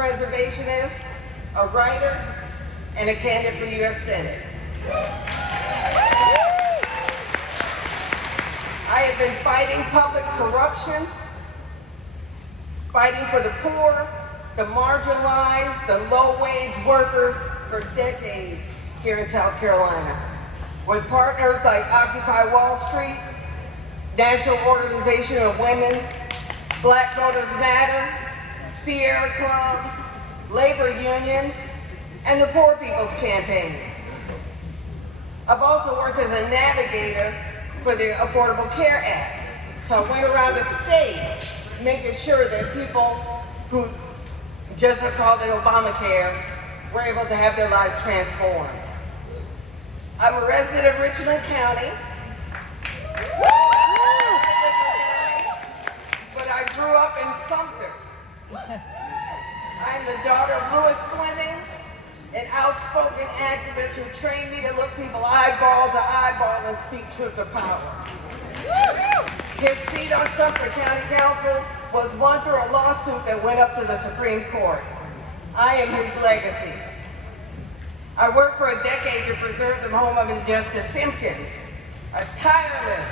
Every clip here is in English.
preservationist, a writer, and a candidate for U.S. Senate. I have been fighting public corruption, fighting for the poor, the marginalized, the low-wage workers for decades here in South Carolina, with partners like Occupy Wall Street, National Organization of Women, Black Voters Matter, Sierra Club, labor unions, and the Poor People's Campaign. I've also worked as a navigator for the Affordable Care Act. So I went around the state making sure that people who just have called it Obamacare were able to have their lives transformed. I'm a resident of Richland County, but I grew up in Sumter. I'm the daughter of Lewis Fleming, an outspoken activist who trained me to look people eyeball to eyeball and speak truth to power. His seat on Sumter County Council was won through a lawsuit that went up to the Supreme Court. I am his legacy. I worked for a decade to preserve the home of Jessica Simpkins, a tireless,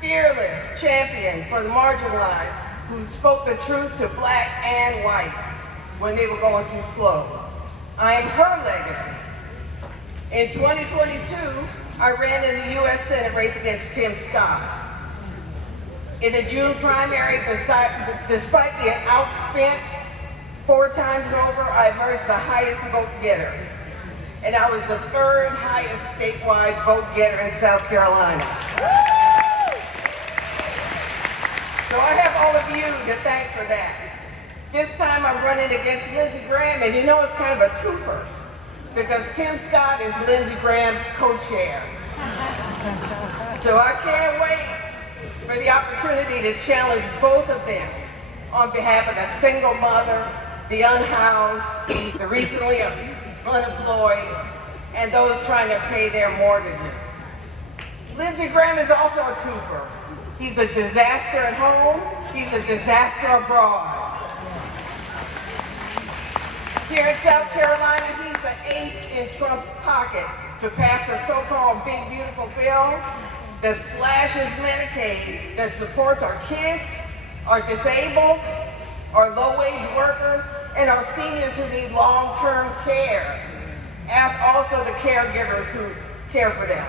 fearless champion for the marginalized who spoke the truth to black and white when they were going too slow. I am her legacy. In 2022, I ran in the U.S. Senate race against Tim Scott. In the June primary, despite being outspent 4 times over, I emerged the highest vote getter. And I was the 3rd highest statewide vote getter in South Carolina. So I have all of you to thank for that. This time I'm running against Lindsey Graham, and you know it's kind of a twofer, because Tim Scott is Lindsey Graham's co-chair. So I can't wait for the opportunity to challenge both of them on behalf of the single mother, the unhoused, the recently unemployed, and those trying to pay their mortgages. Lindsey Graham is also a twofer. He's a disaster at home, he's a disaster abroad. Here in South Carolina, he's the ace in Trump's pocket to pass a so-called big beautiful bill that slashes Medicaid, that supports our kids, our disabled, our low-wage workers, and our seniors who need long-term care, as also the caregivers who care for them.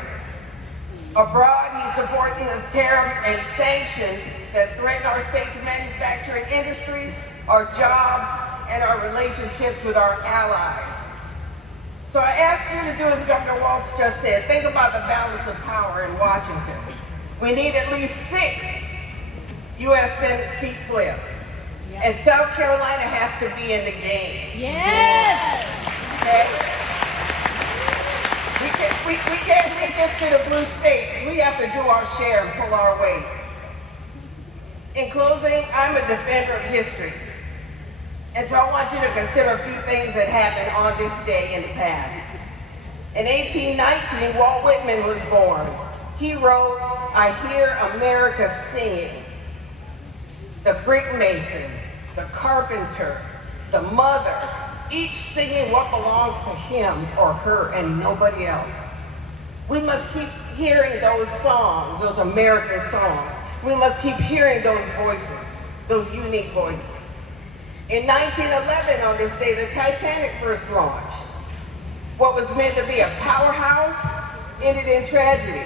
Abroad, he's supporting the tariffs and sanctions that threaten our state's manufacturing industries, our jobs, and our relationships with our allies. So I ask you to do as Governor Walz just said, think about the balance of power in Washington. We need at least 6 U.S. Senate seat flips. Yep. And South Carolina has to be in the game. Yes! Okay? We can't leave this to the blue states. We have to do our share and pull our weight. In closing, I'm a defender of history. And so I want you to consider a few things that happened on this day in the past. In 1819, Walt Whitman was born. He wrote, "I hear America singing." The brick mason, the carpenter, the mother, each singing what belongs to him or her and nobody else. We must keep hearing those songs, those American songs. We must keep hearing those voices, those unique voices. In 1911, on this day, the Titanic first launched. What was meant to be a powerhouse ended in tragedy.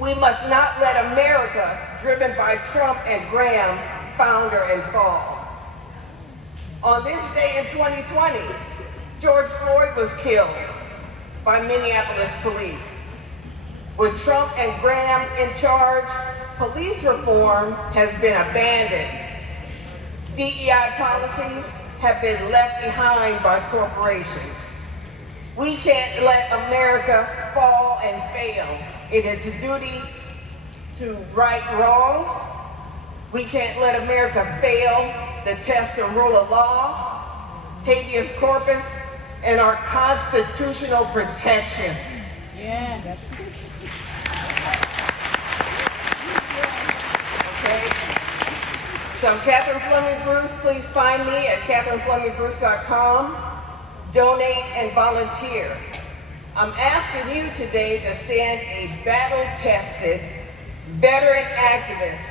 We must not let America, driven by Trump and Graham, founder and fall. On this day in 2020, George Floyd was killed by Minneapolis police. With Trump and Graham in charge, police reform has been abandoned. DEI policies have been left behind by corporations. We can't let America fall and fail in its duty to right wrongs. We can't let America fail the test of rule of law, habeas corpus, and our constitutional protections. Yeah. Okay? So I'm Catherine Fleming Bruce. Please find me at catherineflemingbruce.com. Donate and volunteer. I'm asking you today to send a battle-tested veteran activist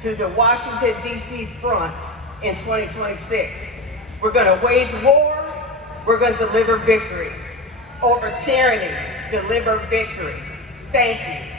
to the Washington, D.C. front in 2026. We're going to wage war. We're going to deliver victory. Over tyranny, deliver victory. Thank you.